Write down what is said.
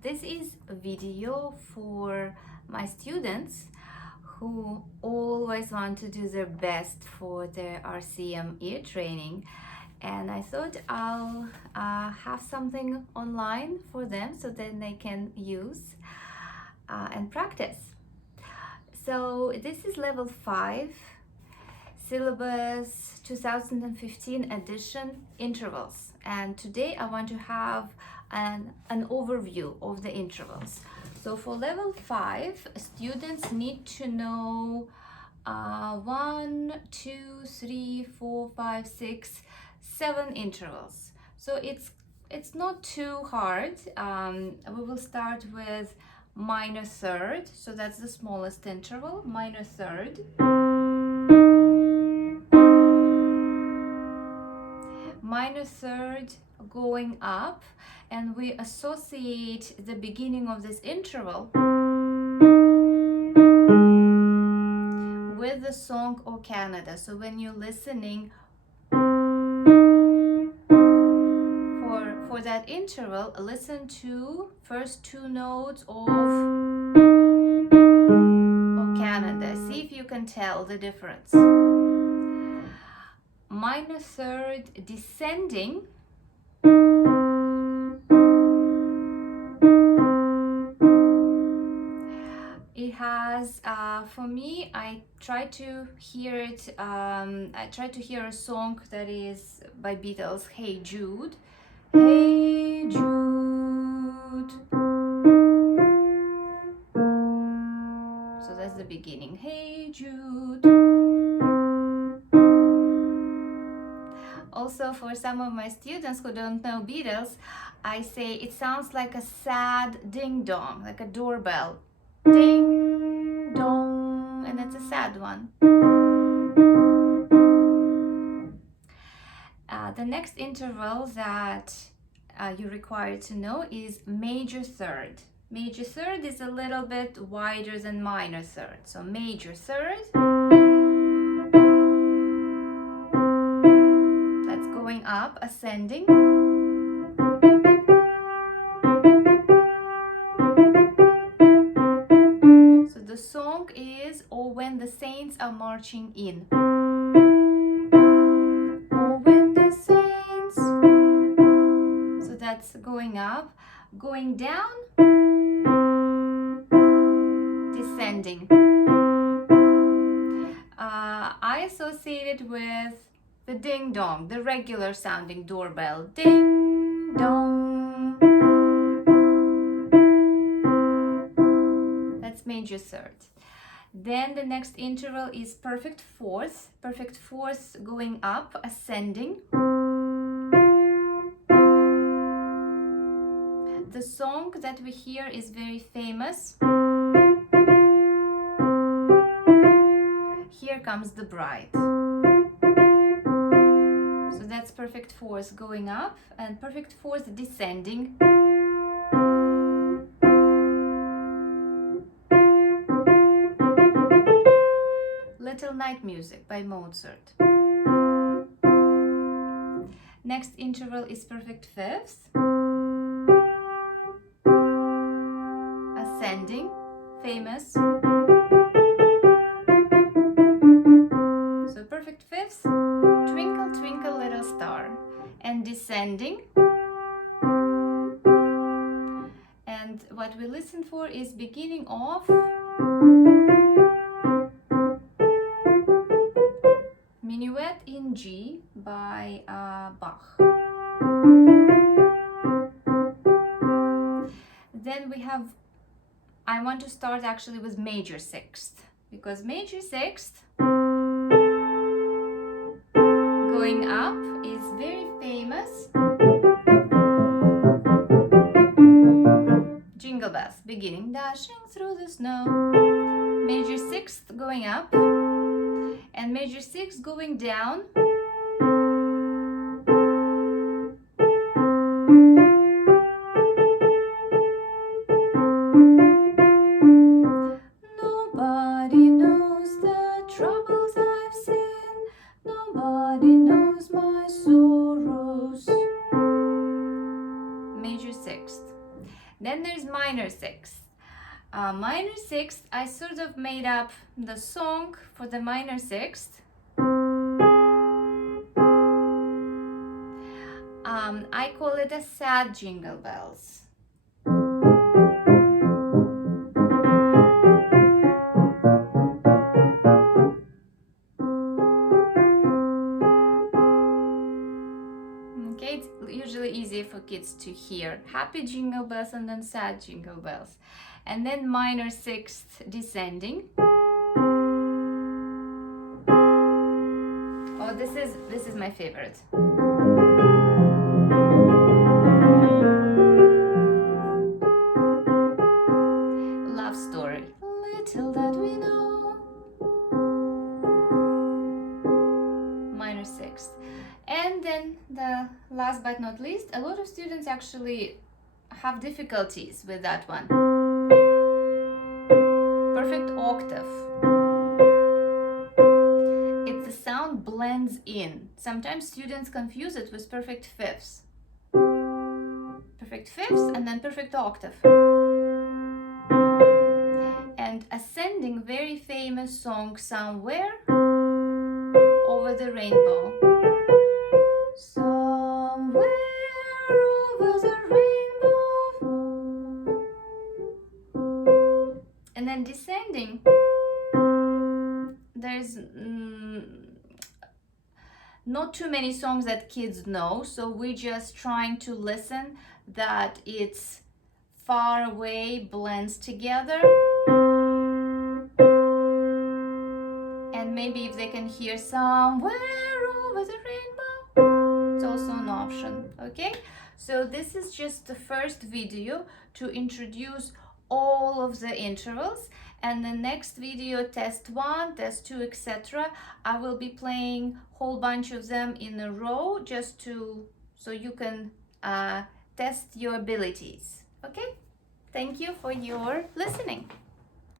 This is a video for my students who always want to do their best for their RCM ear training, and I thought I'll have something online for them so then they can use and practice. So this is level 5, Syllabus 2015 edition intervals, and today I want to have an overview of the intervals. So for level 5, students need to know 1, 2, 3, 4, 5, 6, 7 intervals. So it's not too hard. We will start with minor third, so that's the smallest interval, minor third. Minor third going up, and we associate the beginning of this interval with the song O Canada. So when you're listening for that interval, listen to first 2 notes of O Canada. See if you can tell the difference. Minor third descending it has for me, I try to hear it I try to hear a song that is by Beatles, Hey Jude. Hey Jude. So that's the beginning. Hey Jude. Also, for some of my students who don't know Beatles, I say it sounds like a sad ding-dong, like a doorbell. Ding-dong, and it's a sad one. The next interval that you're required to know is major third. Major third is a little bit wider than minor third. So major third. Going up, ascending. So the song is "Oh When the Saints Are Marching In." Oh when the saints. So that's going up. Going down, descending. I associate it with the ding-dong, the regular sounding doorbell. Ding-dong. That's major third. Then the next interval is perfect fourth. Perfect fourth going up, ascending. The song that we hear is very famous. Here Comes the Bride. So that's perfect fourth going up and perfect fourth descending. Little Night Music by Mozart. Next interval is perfect fifth. Ascending, famous. So perfect fifth, Twinkle Twinkle Little Star, and descending. And what we listen for is beginning of Minuet in G by Bach. Then we have, I want to start actually with major sixth, because major sixth going up is very famous. Jingle Bells, beginning, dashing through the snow. Major sixth going up, and major sixth going down. Nobody knows the troubles I've seen. Nobody knows my sorrows. Major sixth. Then there's sixth. Minor sixth, I sort of made up the song for the minor sixth. I call it a sad jingle bells. Okay, it's usually easier for kids to hear. Happy jingle bells and then sad jingle bells. And then minor sixth descending. Oh, this is my favorite. Love story. Little that we know. Minor sixth. And then the last but not least, a lot of students actually have difficulties with that one. Perfect octave. The sound blends in. Sometimes students confuse it with perfect fifths. Perfect fifths and then perfect octave. And ascending, very famous song, Somewhere Over the Rainbow. Somewhere over the rainbow. And then descending, there's not too many songs that kids know, so we're just trying to listen that it's far away blends together. And maybe if they can hear somewhere over the rainbow, it's also an option. Okay, so this is just the first video to introduce all of the intervals, and the next video, test 1, test 2, etc. I will be playing whole bunch of them in a row just so you can test your abilities. Okay, thank you for your listening.